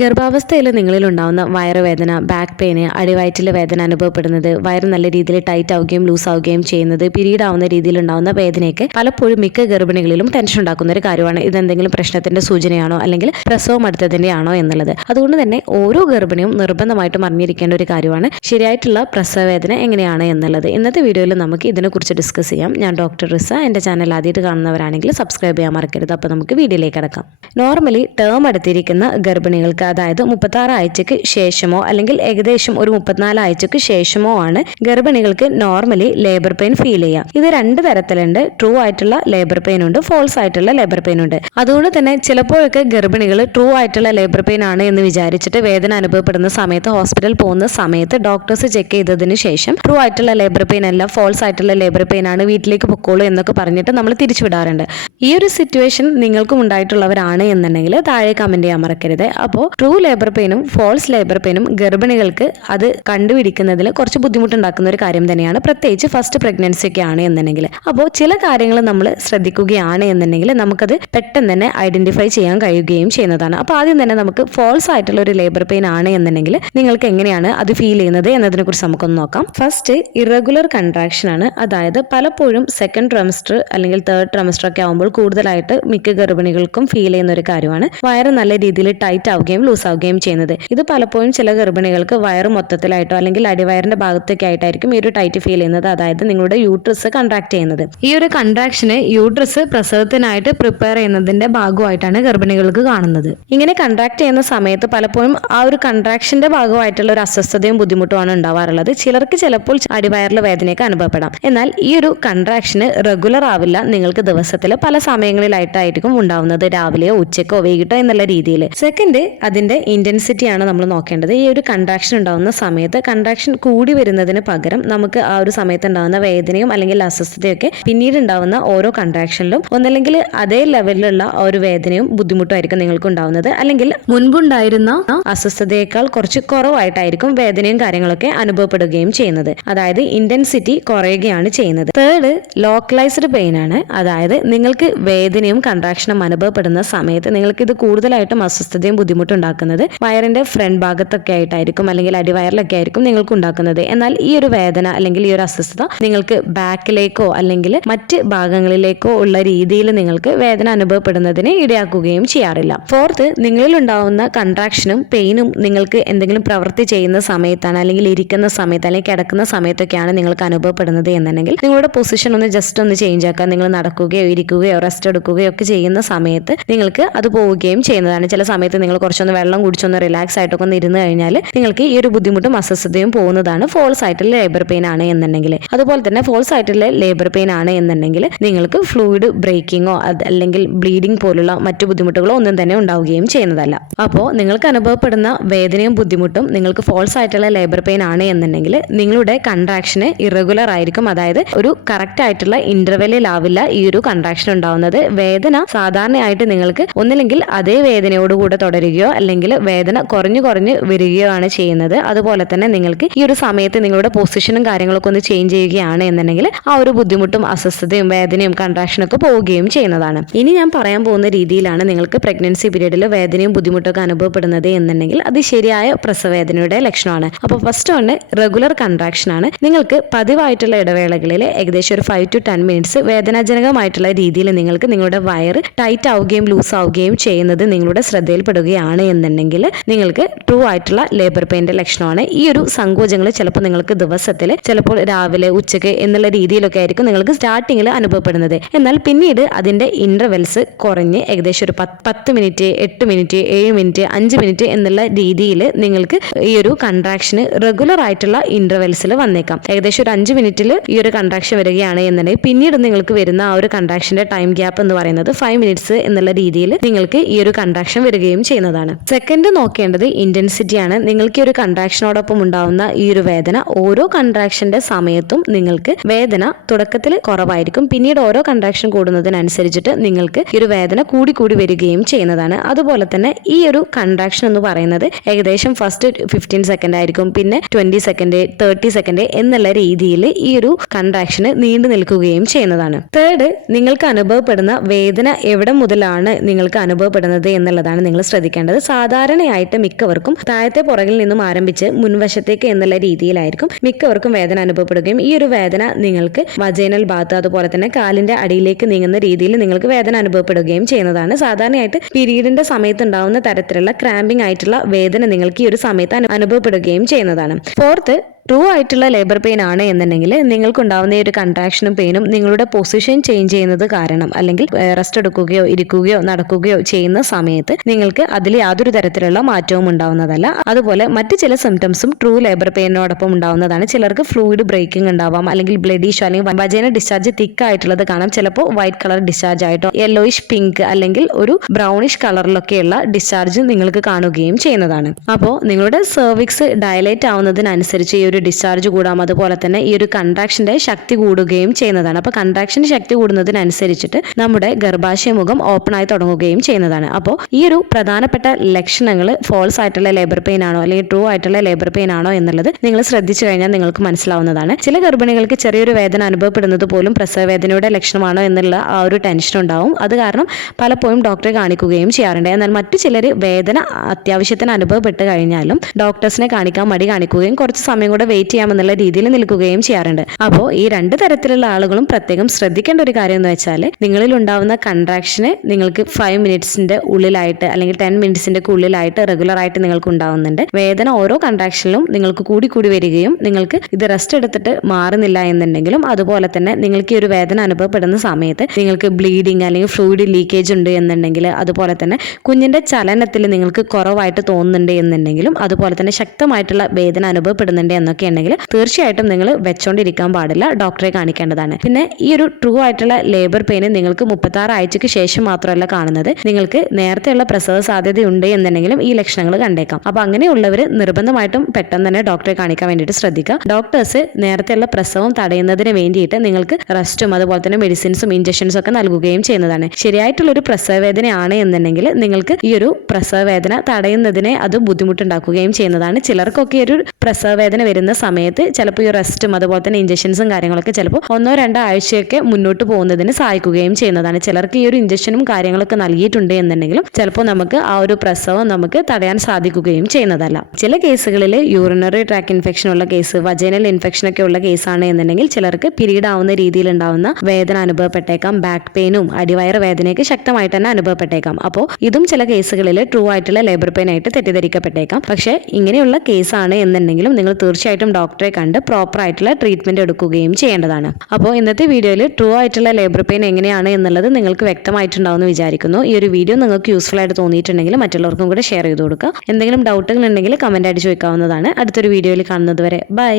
ഗർഭാവസ്ഥയിൽ നിങ്ങളിലുണ്ടാവുന്ന വയറുവേദന, back pain, അടിവയറ്റിലെ വേദന അനുഭവപ്പെടുന്നത്, വയറ് നല്ല രീതിയിൽ ടൈറ്റ് ആവുകയും ലൂസ് ആവുകയും ചെയ്യുന്നത്, പിരീഡ് ആവുന്ന രീതിയിലുണ്ടാവുന്ന വേദനയൊക്കെ പലപ്പോഴും മിക്ക ഗർഭിണികളിലും ടെൻഷൻ ഉണ്ടാക്കുന്ന ഒരു കാര്യമാണ്. ഇതെന്തെങ്കിലും പ്രശ്നത്തിന്റെ സൂചനയാണോ അല്ലെങ്കിൽ പ്രസവം അടുത്തതിന്റെ ആണോ എന്നുള്ളത്. അതുകൊണ്ട് തന്നെ ഓരോ ഗർഭിണിയും നിർബന്ധമായിട്ടും അറിഞ്ഞിരിക്കേണ്ട ഒരു കാര്യമാണ് ശരിയായിട്ടുള്ള പ്രസവവേദന എങ്ങനെയാണ് എന്നുള്ളത്. ഇന്നത്തെ വീഡിയോയിൽ നമുക്ക് ഇതിനെക്കുറിച്ച് ഡിസ്കസ് ചെയ്യാം. ഞാൻ ഡോക്ടർ റിസ. എൻ്റെ ചാനൽ ആദ്യമായിട്ട് കാണുന്നവരാണെങ്കിൽ സബ്സ്ക്രൈബ് ചെയ്യാൻ മറക്കരുത്. അപ്പോൾ നമുക്ക് വീഡിയോയിലേക്ക് കിടക്കാം. നോർമലി ടേം എടുത്തിരിക്കുന്ന ഗർഭിണികൾക്ക്, അതായത് 36 ആഴ്ചക്ക് ശേഷമോ അല്ലെങ്കിൽ ഏകദേശം ഒരു 34 ആഴ്ചക്ക് ശേഷമോ ആണ് ഗർഭിണികൾക്ക് നോർമലി ലേബർ പെയിൻ ഫീൽ ചെയ്യുക. ഇത് രണ്ട് തരത്തിലുണ്ട്. ട്രൂ ആയിട്ടുള്ള ലേബർ പെയിൻ ഉണ്ട്, ഫോൾസ് ആയിട്ടുള്ള ലേബർ പെയിൻ ഉണ്ട്. അതുകൊണ്ട് തന്നെ ചിലപ്പോഴൊക്കെ ഗർഭിണികൾ ട്രൂ ആയിട്ടുള്ള ലേബർ പെയിൻ ആണ് എന്ന് വിചാരിച്ചിട്ട് വേദന അനുഭവപ്പെടുന്ന സമയത്ത് ഹോസ്പിറ്റലിൽ പോകുന്ന സമയത്ത് ഡോക്ടേഴ്സ് ചെക്ക് ചെയ്തതിന് ശേഷം ട്രൂ ആയിട്ടുള്ള ലേബർ പെയിൻ അല്ല, ഫോൾസ് ആയിട്ടുള്ള ലേബർ പെയിൻ ആണ്, വീട്ടിലേക്ക് പൊക്കോളൂ എന്നൊക്കെ പറഞ്ഞിട്ട് നമ്മൾ തിരിച്ചുവിടാറുണ്ട്. ഈ ഒരു സിറ്റുവേഷൻ നിങ്ങൾക്കും ഉണ്ടായിട്ടുള്ളവരാണ് എന്നുണ്ടെങ്കിൽ താഴെ കമന്റ് ചെയ്യാൻ മറക്കരുത്. അപ്പോൾ ട്രൂ ലേബർ പെയിനും ഫോൾസ് ലേബർ പെയിനും ഗർഭിണികൾക്ക് അത് കണ്ടുപിടിക്കുന്നതിൽ കുറച്ച് ബുദ്ധിമുട്ടുണ്ടാക്കുന്ന ഒരു കാര്യം തന്നെയാണ്, പ്രത്യേകിച്ച് ഫസ്റ്റ് പ്രഗ്നൻസി ഒക്കെ ആണ് എന്നുണ്ടെങ്കിൽ. അപ്പോൾ ചില കാര്യങ്ങൾ നമ്മൾ ശ്രദ്ധിക്കുകയാണ് എന്നുണ്ടെങ്കിൽ നമുക്കത് പെട്ടെന്ന് തന്നെ ഐഡന്റിഫൈ ചെയ്യാൻ കഴിയുകയും ചെയ്യുന്നതാണ്. അപ്പോൾ ആദ്യം തന്നെ നമുക്ക് ഫോൾസ് ആയിട്ടുള്ള ഒരു ലേബർ പെയിൻ ആണ് എന്നുണ്ടെങ്കിൽ നിങ്ങൾക്ക് എങ്ങനെയാണ് അത് ഫീൽ ചെയ്യുന്നത് എന്നതിനെ കുറിച്ച് നമുക്കൊന്ന് നോക്കാം. ഫസ്റ്റ് ഇറഗുലർ കൺട്രാക്ഷൻ ആണ്. അതായത് പലപ്പോഴും സെക്കൻഡ് ട്രൈമസ്റ്റർ അല്ലെങ്കിൽ തേർഡ് ട്രൈമസ്റ്റർ ഒക്കെ ആകുമ്പോൾ കൂടുതലായിട്ട് മിക്ക ഗർഭിണികൾക്കും ഫീൽ ചെയ്യുന്ന ഒരു കാര്യമാണ് വയറ് നല്ല രീതിയിൽ ടൈറ്റ് ആവുകയും ലൂസ് ആവുകയും ചെയ്യുന്നത്. ഇത് പലപ്പോഴും ചില ഗർഭിണികൾക്ക് വയറ് മൊത്തത്തിലായിട്ടോ അല്ലെങ്കിൽ അടിവയറിന്റെ ഭാഗത്തൊക്കെ ആയിട്ടായിരിക്കും ഈ ഒരു ടൈറ്റ് ഫീൽ ചെയ്യുന്നത്. അതായത് നിങ്ങളുടെ യൂട്രസ് കൺട്രാക്ട് ചെയ്യുന്നത്. ഈ ഒരു കൺട്രാക്ഷന് യൂട്രസ് പ്രസവത്തിനായിട്ട് പ്രിപ്പയർ ചെയ്യുന്നതിന്റെ ഭാഗമായിട്ടാണ് ഗർഭിണികൾക്ക് കാണുന്നത്. ഇങ്ങനെ കൺട്രാക്ട് ചെയ്യുന്ന സമയത്ത് പലപ്പോഴും ആ ഒരു കൺട്രാക്ഷന്റെ ഭാഗമായിട്ടുള്ള ഒരു അസ്വസ്ഥതയും ബുദ്ധിമുട്ടുമാണ് ഉണ്ടാവാറുള്ളത്. ചിലർക്ക് ചിലപ്പോൾ അടിവയറിലെ വേദനയൊക്കെ അനുഭവപ്പെടാം. എന്നാൽ ഈ ഒരു കൺട്രാക്ഷന് റെഗുലർ ആവില്ല. നിങ്ങൾക്ക് ദിവസത്തിൽ പല സമയങ്ങളിലായിട്ടായിരിക്കും ഉണ്ടാവുന്നത്, രാവിലെയോ ഉച്ചക്കോ വൈകിട്ടോ എന്നുള്ള രീതിയിൽ. സെക്കൻഡ്, അതിന്റെ ഇന്റൻസിറ്റി ആണ് നമ്മൾ നോക്കേണ്ടത്. ഈ ഒരു കൺട്രാക്ഷൻ ഉണ്ടാവുന്ന സമയത്ത് കൺട്രാക്ഷൻ കൂടി വരുന്നതിന് പകരം നമുക്ക് ആ ഒരു സമയത്ത് ഉണ്ടാവുന്ന വേദനയും അല്ലെങ്കിൽ അസ്വസ്ഥതയൊക്കെ പിന്നീട് ഉണ്ടാവുന്ന ഓരോ കൺട്രാക്ഷനിലും ഒന്നല്ലെങ്കിൽ അതേ ലെവലിലുള്ള ഒരു വേദനയും ബുദ്ധിമുട്ടുമായിരിക്കും നിങ്ങൾക്ക് ഉണ്ടാവുന്നത്, അല്ലെങ്കിൽ മുൻപുണ്ടായിരുന്ന അസ്വസ്ഥതയേക്കാൾ കുറച്ച് കുറവായിട്ടായിരിക്കും വേദനയും കാര്യങ്ങളൊക്കെ അനുഭവപ്പെടുകയും ചെയ്യുന്നത്. അതായത് ഇന്റൻസിറ്റി കുറയുകയാണ് ചെയ്യുന്നത്. തേർഡ്, ലോക്കലൈസ്ഡ് പെയിൻ ആണ്. അതായത് നിങ്ങൾക്ക് വേദനയും കൺട്രാക്ഷനും അനുഭവപ്പെടുന്ന സമയത്ത് നിങ്ങൾക്ക് ഇത് കൂടുതലായിട്ടും അസ്വസ്ഥതയും ബുദ്ധിമുട്ടുണ്ടാക്കുന്നത് വയറിന്റെ ഫ്രണ്ട് ഭാഗത്തൊക്കെ ആയിട്ടായിരിക്കും അല്ലെങ്കിൽ അടിവയറിലൊക്കെ ആയിരിക്കും നിങ്ങൾക്ക് ഉണ്ടാക്കുന്നത്. എന്നാൽ ഈ ഒരു വേദന അല്ലെങ്കിൽ ഈ ഒരു അസ്വസ്ഥത നിങ്ങൾക്ക് ബാക്കിലേക്കോ അല്ലെങ്കിൽ മറ്റ് ഭാഗങ്ങളിലേക്കോ ഉള്ള രീതിയിൽ നിങ്ങൾക്ക് വേദന അനുഭവപ്പെടുന്നതിന് ഇടയാക്കുകയും ചെയ്യാറില്ല. ഫോർത്ത്, നിങ്ങളിൽ ഉണ്ടാവുന്ന കൺട്രാക്ഷനും പെയിനും നിങ്ങൾക്ക് എന്തെങ്കിലും പ്രവൃത്തി ചെയ്യുന്ന സമയത്താണ് അല്ലെങ്കിൽ ഇരിക്കുന്ന സമയത്ത് അല്ലെങ്കിൽ കിടക്കുന്ന സമയത്തൊക്കെയാണ് നിങ്ങൾക്ക് അനുഭവപ്പെടുന്നത് എന്നുണ്ടെങ്കിൽ നിങ്ങളുടെ പൊസിഷൻ ഒന്ന് ജസ്റ്റ് ഒന്ന് ചേഞ്ച് ആക്കുക. നിങ്ങൾ നടക്കുകയോ ഇരിക്കുകയോ റെസ്റ്റ് എടുക്കുകയോ ഒക്കെ ചെയ്യുന്ന സമയത്ത് നിങ്ങൾക്ക് അത് പോവുകയും ചെയ്യുന്നതാണ്. ചില സമയത്ത് നിങ്ങൾ കുറച്ചൊന്ന് വെള്ളം കുടിച്ചൊന്ന് റിലാക്സ് ആയിട്ടൊക്കെ ഒന്ന് ഇരുന്ന് കഴിഞ്ഞാൽ നിങ്ങൾക്ക് ഈ ഒരു ബുദ്ധിമുട്ടും അസ്വസ്ഥതയും പോകുന്നതാണ് ഫോൾസ് ആയിട്ടുള്ള ലേബർ പെയിൻ ആണ് എന്നുണ്ടെങ്കിൽ. അതുപോലെ തന്നെ ഫോൾസ് ആയിട്ടുള്ള ലേബർ പെയിൻ ആണ് എന്നുണ്ടെങ്കിൽ നിങ്ങൾക്ക് ഫ്ലൂയിഡ് ബ്രേക്കിങ്ങോ അല്ലെങ്കിൽ ബ്ലീഡിംഗ് പോലുള്ള മറ്റു ബുദ്ധിമുട്ടുകളോ ഒന്നും തന്നെ ഉണ്ടാവുകയും ചെയ്യുന്നതല്ല. അപ്പോൾ നിങ്ങൾക്ക് അനുഭവപ്പെടുന്ന വേദനയും ബുദ്ധിമുട്ടും നിങ്ങൾക്ക് ഫോൾസ് ആയിട്ടുള്ള ലേബർ പെയിൻ ആണ് എന്നുണ്ടെങ്കിൽ നിങ്ങളുടെ കൺട്രാക്ഷന് ഇറഗുലർ ആയിരിക്കും. അതായത് ഒരു കറക്റ്റ് ആയിട്ടുള്ള ഇന്റർവെല്ലിലാവില്ല ഈ ഒരു കൺട്രാക്ഷൻ ഉണ്ടാവുന്നത്. വേദന സാധാരണയായിട്ട് നിങ്ങൾക്ക് ഒന്നില്ലെങ്കിൽ അതേ വേദനയോടുകൂടെ തുടരുകയോ അല്ലെങ്കിൽ വേദന കുറഞ്ഞു വരികയോ ആണ് ചെയ്യുന്നത്. അതുപോലെ തന്നെ നിങ്ങൾക്ക് ഈ ഒരു സമയത്ത് നിങ്ങളുടെ പൊസിഷനും കാര്യങ്ങളൊക്കെ ഒന്ന് ചേഞ്ച് ചെയ്യുകയാണ് എന്നുണ്ടെങ്കിൽ ആ ഒരു ബുദ്ധിമുട്ടും അസ്വസ്ഥതയും വേദനയും കൺട്രാക്ഷനും ഒക്കെ പോവുകയും ചെയ്യുന്നതാണ്. ഇനി ഞാൻ പറയാൻ പോകുന്ന രീതിയിലാണ് നിങ്ങൾക്ക് പ്രഗ്നൻസി പീരീഡിൽ വേദനയും ബുദ്ധിമുട്ടൊക്കെ അനുഭവപ്പെടുന്നത് എന്നുണ്ടെങ്കിൽ അത് ശരിയായ പ്രസവവേദനയുടെ ലക്ഷണമാണ്. അപ്പോൾ ഫസ്റ്റ് ഒന്ന് റെഗുലർ കൺട്രാക്ഷൻ ആണ്. നിങ്ങൾക്ക് പതിവായിട്ടുള്ള ഇടവേളകളിൽ ഏകദേശം ഒരു 5 to 10 മിനിറ്റ്സ് വേദനാജനകമായിട്ടുള്ള രീതിയിൽ നിങ്ങൾക്ക് നിങ്ങളുടെ വയറ് ടൈറ്റ് ആവുകയും ലൂസ് ആവുകയും ചെയ്യുന്നത് നിങ്ങളുടെ ശ്രദ്ധയിൽപ്പെടുകയാണ് എന്നുണ്ടെങ്കിൽ നിങ്ങൾക്ക് ട്രൂ ആയിട്ടുള്ള ലേബർ പെയിന്റെ ലക്ഷണമാണ്. ഈ ഒരു സങ്കോചങ്ങൾ ചിലപ്പോൾ നിങ്ങൾക്ക് ദിവസത്തിൽ ചിലപ്പോൾ രാവിലെ ഉച്ചക്ക് എന്നുള്ള രീതിയിലൊക്കെ ആയിരിക്കും നിങ്ങൾക്ക് സ്റ്റാർട്ടിങ്ങിൽ അനുഭവപ്പെടുന്നത്. എന്നാൽ പിന്നീട് അതിന്റെ ഇന്റർവെൽസ് കുറഞ്ഞ് ഏകദേശം ഒരു 10 മിനിറ്റ്, 8 മിനിറ്റ്, 7 മിനിറ്റ്, 5 മിനിറ്റ് എന്നുള്ള രീതിയിൽ നിങ്ങൾക്ക് ഈ ഒരു കൺട്രാക്ഷന് റെഗുലർ ആയിട്ടുള്ള ഇന്റർവെൽസിൽ വന്നേക്കാം. ഏകദേശം ഒരു 5 മിനിറ്റിൽ ഈ ഒരു കൺട്രാക്ഷൻ വരികയാണ് എന്നുണ്ടെങ്കിൽ പിന്നീട് നിങ്ങൾക്ക് വരുന്ന ആ ഒരു കൺട്രാക്ഷന്റെ ടൈം ഗ്യാപ്പ് എന്ന് പറയുന്നത് 5 മിനിറ്റ്സ് എന്നുള്ള രീതിയിൽ നിങ്ങൾക്ക് ഈ ഒരു കൺട്രാക്ഷൻ വരികയും ചെയ്യുന്നതാണ്. സെക്കൻഡ് നോക്കേണ്ടത് ഇന്റൻസിറ്റി ആണ്. നിങ്ങൾക്ക് ഈ ഒരു കൺട്രാക്ഷനോടൊപ്പം ഉണ്ടാവുന്ന ഈ ഒരു വേദന ഓരോ കൺട്രാക്ഷന്റെ സമയത്തും നിങ്ങൾക്ക് വേദന തുടക്കത്തിൽ കുറവായിരിക്കും. പിന്നീട് ഓരോ കൺട്രാക്ഷൻ കൂടുന്നതിനനുസരിച്ചിട്ട് നിങ്ങൾക്ക് ഈ ഒരു വേദന കൂടി വരികയും ചെയ്യുന്നതാണ്. അതുപോലെ തന്നെ ഈ ഒരു കൺട്രാക്ഷൻ എന്ന് പറയുന്നത് ഏകദേശം ഫസ്റ്റ് 15 സെക്കൻഡ് ആയിരിക്കും, പിന്നെ 20 സെക്കൻഡ്, 30 സെക്കൻഡ് എന്നുള്ള രീതിയിൽ ഈ ഒരു കൺട്രാക്ഷന് നീണ്ടു നിൽക്കുകയും ചെയ്യുന്നതാണ്. തേർഡ്, നിങ്ങൾക്ക് അനുഭവപ്പെടുന്ന വേദന എവിടെ മുതലാണ് നിങ്ങൾക്ക് അനുഭവപ്പെടുന്നത് എന്നുള്ളതാണ് നിങ്ങൾ ശ്രദ്ധിക്കേണ്ടത്. സാധാരണയായിട്ട് മിക്കവർക്കും താഴത്തെ പുറകിൽ നിന്നും ആരംഭിച്ച് മുൻവശത്തേക്ക് എന്നുള്ള രീതിയിലായിരിക്കും മിക്കവർക്കും വേദന അനുഭവപ്പെടുകയും ഈ ഒരു വേദന നിങ്ങൾക്ക് വജൈനൽ ഭാഗത്ത് അതുപോലെ തന്നെ കാലിന്റെ അടിയിലേക്ക് നീങ്ങുന്ന രീതിയിൽ നിങ്ങൾക്ക് വേദന അനുഭവപ്പെടുകയും ചെയ്യുന്നതാണ്. സാധാരണയായിട്ട് പീരീഡിന്റെ സമയത്ത് ഉണ്ടാവുന്ന തരത്തിലുള്ള ക്രാമ്പിംഗ് ആയിട്ടുള്ള വേദന നിങ്ങൾക്ക് ഈ ഒരു സമയത്ത് അനുഭവപ്പെടുകയും ചെയ്യുന്നതാണ്. ഫോർത്ത്, ട്രൂ ആയിട്ടുള്ള ലേബർ പെയിൻ ആണ് എന്നുണ്ടെങ്കിൽ നിങ്ങൾക്കുണ്ടാവുന്ന ഈ ഒരു കൺട്രാക്ഷനും പെയിനും നിങ്ങളുടെ പൊസിഷൻ ചേഞ്ച് ചെയ്യുന്നത് കാരണം അല്ലെങ്കിൽ റെസ്റ്റ് എടുക്കുകയോ ഇരിക്കുകയോ നടക്കുകയോ ചെയ്യുന്ന സമയത്ത് നിങ്ങൾക്ക് അതിൽ യാതൊരു തരത്തിലുള്ള മാറ്റവും ഉണ്ടാവുന്നതല്ല. അതുപോലെ മറ്റ് ചില സിംറ്റംസും ട്രൂ ലേബർ പെയിനോടൊപ്പം ഉണ്ടാവുന്നതാണ്. ചിലർക്ക് ഫ്ലൂയിഡ് ബ്രേക്കിംഗ് ഉണ്ടാവാം, അല്ലെങ്കിൽ ബ്ലഡിഷോ അല്ലെങ്കിൽ വജൈന ഡിസ്ചാർജ് തിക്ക് ആയിട്ടുള്ളത് കാണാം. ചിലപ്പോൾ വൈറ്റ് കളർ ഡിസ്ചാർജ് ആയിട്ടോ യെല്ലോയിഷ് പിങ്ക് അല്ലെങ്കിൽ ഒരു ബ്രൗണിഷ് കളറിലൊക്കെയുള്ള ഡിസ്ചാർജ് നിങ്ങൾക്ക് കാണുകയും ചെയ്യുന്നതാണ്. അപ്പോൾ നിങ്ങളുടെ സെർവിക്സ് ഡയലേറ്റ് ആവുന്നതിനനുസരിച്ച് ഈ ഒരു ഡിസ്ചാർജ് കൂടാം. അതുപോലെ തന്നെ ഈ ഒരു കൺട്രാക്ഷന്റെ ശക്തി കൂടുകയും ചെയ്യുന്നതാണ്. അപ്പോൾ കൺട്രാക്ഷന്റെ ശക്തി കൂടുന്നതിനനുസരിച്ചിട്ട് നമ്മുടെ ഗർഭാശയ മുഖം ഓപ്പൺ ആയി തുടങ്ങുകയും ചെയ്യുന്നതാണ്. അപ്പോൾ ഈ ഒരു പ്രധാനപ്പെട്ട ലക്ഷണങ്ങൾ ഫോൾസ് ആയിട്ടുള്ള ലേബർ പെയിൻ ആണോ അല്ലെങ്കിൽ ട്രൂ ആയിട്ടുള്ള ലേബർ പെയിൻ ആണോ എന്നുള്ളത് നിങ്ങൾ ശ്രദ്ധിച്ചു കഴിഞ്ഞാൽ നിങ്ങൾക്ക് മനസ്സിലാവുന്നതാണ്. ചില ഗർഭിണികൾക്ക് ചെറിയൊരു വേദന അനുഭവപ്പെടുന്നത് പോലും പ്രസവ വേദനയുടെ ലക്ഷണമാണോ എന്നുള്ള ആ ഒരു ടെൻഷൻ ഉണ്ടാവും. അത് കാരണം പലപ്പോഴും ഡോക്ടറെ കാണിക്കുകയും ചെയ്യാറുണ്ട്. എന്നാൽ മറ്റു ചിലർ വേദന അത്യാവശ്യത്തിന് അനുഭവപ്പെട്ട് കഴിഞ്ഞാലും ഡോക്ടേഴ്സിനെ കാണിക്കാൻ മടി കാണിക്കുകയും കുറച്ച് സമയം കൂടെ വെയിറ്റ് ചെയ്യാമെന്നുള്ള രീതിയിൽ നിൽക്കുകയും ചെയ്യാറുണ്ട്. അപ്പോൾ ഈ രണ്ട് തരത്തിലുള്ള ആളുകളും പ്രത്യേകം ശ്രദ്ധിക്കേണ്ട ഒരു കാര്യം എന്ന് വെച്ചാൽ നിങ്ങളിൽ ഉണ്ടാവുന്ന കൺട്രാക്ഷന് നിങ്ങൾക്ക് 5 മിനിറ്റ്സിന്റെ ഉള്ളിലായിട്ട് അല്ലെങ്കിൽ 10 മിനിറ്റ്സിന്റെ ഉള്ളിലായിട്ട് റെഗുലർ ആയിട്ട് നിങ്ങൾക്ക് ഉണ്ടാവുന്നുണ്ട്. വേദന ഓരോ കൺട്രാക്ഷനിലും നിങ്ങൾക്ക് കൂടി കൂടി വരികയും നിങ്ങൾക്ക് ഇത് റെസ്റ്റ് എടുത്തിട്ട് മാറുന്നില്ല എന്നുണ്ടെങ്കിലും അതുപോലെ തന്നെ നിങ്ങൾക്ക് ഈ ഒരു വേദന അനുഭവപ്പെടുന്ന സമയത്ത് നിങ്ങൾക്ക് ബ്ലീഡിങ് അല്ലെങ്കിൽ ഫ്ലൂയിഡ് ലീക്കേജ് ഉണ്ട് എന്നുണ്ടെങ്കിൽ അതുപോലെ തന്നെ കുഞ്ഞിന്റെ ചലനത്തിൽ നിങ്ങൾക്ക് കുറവായിട്ട് തോന്നുന്നുണ്ട് എന്നുണ്ടെങ്കിലും അതുപോലെ തന്നെ ശക്തമായിട്ടുള്ള വേദന അനുഭവപ്പെടുന്നുണ്ട് എന്നൊക്കെ ഉണ്ടെങ്കിൽ തീർച്ചയായിട്ടും നിങ്ങൾ വെച്ചോണ്ടിരിക്കാൻ പാടില്ല, ഡോക്ടറെ കാണിക്കേണ്ടതാണ്. പിന്നെ ഈ ഒരു ട്രൂ ആയിട്ടുള്ള ലേബർ പെയിൻ നിങ്ങൾക്ക് 36 ആഴ്ചയ്ക്ക് ശേഷം മാത്രമല്ല കാണുന്നത്. നിങ്ങൾക്ക് നേരത്തെയുള്ള പ്രസവ സാധ്യതയുണ്ട് എന്നുണ്ടെങ്കിലും ഈ ലക്ഷണങ്ങൾ കണ്ടേക്കാം. അപ്പൊ അങ്ങനെയുള്ളവർ നിർബന്ധമായിട്ടും പെട്ടെന്ന് തന്നെ ഡോക്ടറെ കാണിക്കാൻ വേണ്ടിയിട്ട് ശ്രദ്ധിക്കുക. ഡോക്ടേഴ്സ് നേരത്തെയുള്ള പ്രസവം തടയുന്നതിന് വേണ്ടിയിട്ട് നിങ്ങൾക്ക് റെസ്റ്റും അതുപോലെ തന്നെ മെഡിസിൻസും ഇഞ്ചക്ഷൻസും ഒക്കെ നൽകുകയും ചെയ്യുന്നതാണ്. ശരിയായിട്ടുള്ള ഒരു പ്രസവ വേദനയാണ് എന്നുണ്ടെങ്കിൽ നിങ്ങൾക്ക് ഈ ഒരു പ്രസവ വേദന തടയുന്നതിനെ അത് ബുദ്ധിമുട്ടുണ്ടാക്കുകയും ചെയ്യുന്നതാണ്. ചിലർക്കൊക്കെ ഒരു പ്രസവ വേദന വരുന്ന സമയത്ത് ചിലപ്പോൾ ഈ റെസ്റ്റും അതുപോലെ തന്നെ ഇഞ്ചക്ഷൻസും കാര്യങ്ങളൊക്കെ ചിലപ്പോൾ 1-2 ആഴ്ചയൊക്കെ മുന്നോട്ട് പോകുന്നതിന് സഹായിക്കുകയും ചെയ്യുന്നതാണ്. ചിലർക്ക് ഈ ഒരു ഇഞ്ചക്ഷനും കാര്യങ്ങളൊക്കെ നൽകിയിട്ടുണ്ട് എന്നുണ്ടെങ്കിലും ചിലപ്പോൾ നമുക്ക് ആ ഒരു പ്രസവം നമുക്ക് തടയാൻ സാധിക്കുകയും ചെയ്യുന്നതല്ല. ചില കേസുകളിൽ യൂറിനറി ട്രാക്ക് ഇൻഫെക്ഷൻ ഉള്ള കേസ്, വജൈനൽ ഇൻഫെക്ഷൻ ഒക്കെ ഉള്ള കേസാണ് എന്നുണ്ടെങ്കിൽ ചിലർക്ക് പീരീഡ് ആവുന്ന രീതിയിൽ ഉണ്ടാവുന്ന വേദന അനുഭവപ്പെട്ടേക്കാം. ബാക്ക് പെയിനും അടിവയറ് വേദനയൊക്കെ ശക്തമായിട്ട് തന്നെ അനുഭവപ്പെട്ടേക്കാം. അപ്പോൾ ഇതും ചില കേസുകളിൽ ട്രൂ ആയിട്ടുള്ള ലേബർ പെയിൻ ആയിട്ട് തെറ്റിദ്ധരിക്കപ്പെട്ടേക്കാം. പക്ഷേ ഇങ്ങനെയുള്ള കേസാണ് എന്നുണ്ടെങ്കിലും നിങ്ങൾ തീർച്ചയായിട്ടും ഡോക്ടറെ കണ്ട് പ്രോപ്പർ ആയിട്ടുള്ള ട്രീറ്റ്മെന്റ് എടുക്കുകയും ചെയ്യേണ്ടതാണ്. അപ്പോൾ ഇന്നത്തെ വീഡിയോയിൽ ട്രൂ ആയിട്ടുള്ള ലേബർ പെയിൻ എങ്ങനെയാണ് എന്നുള്ളത് നിങ്ങൾക്ക് വ്യക്തമായിട്ടുണ്ടാവുമെന്ന് വിചാരിക്കുന്നു. ഈ ഒരു വീഡിയോ നിങ്ങൾക്ക് യൂസ്ഫുൾ ആയിട്ട് തോന്നിയിട്ടുണ്ടെങ്കിൽ മറ്റുള്ളവർക്കും കൂടെ ഷെയർ ചെയ്ത് കൊടുക്കുക. എന്തെങ്കിലും ഡൗട്ടുകൾ ഉണ്ടെങ്കിൽ കമന്റ് ആയിട്ട് ചോദിക്കാവുന്നതാണ്. അടുത്തൊരു വീഡിയോയിൽ കാണുന്നത് വരെ ബൈ.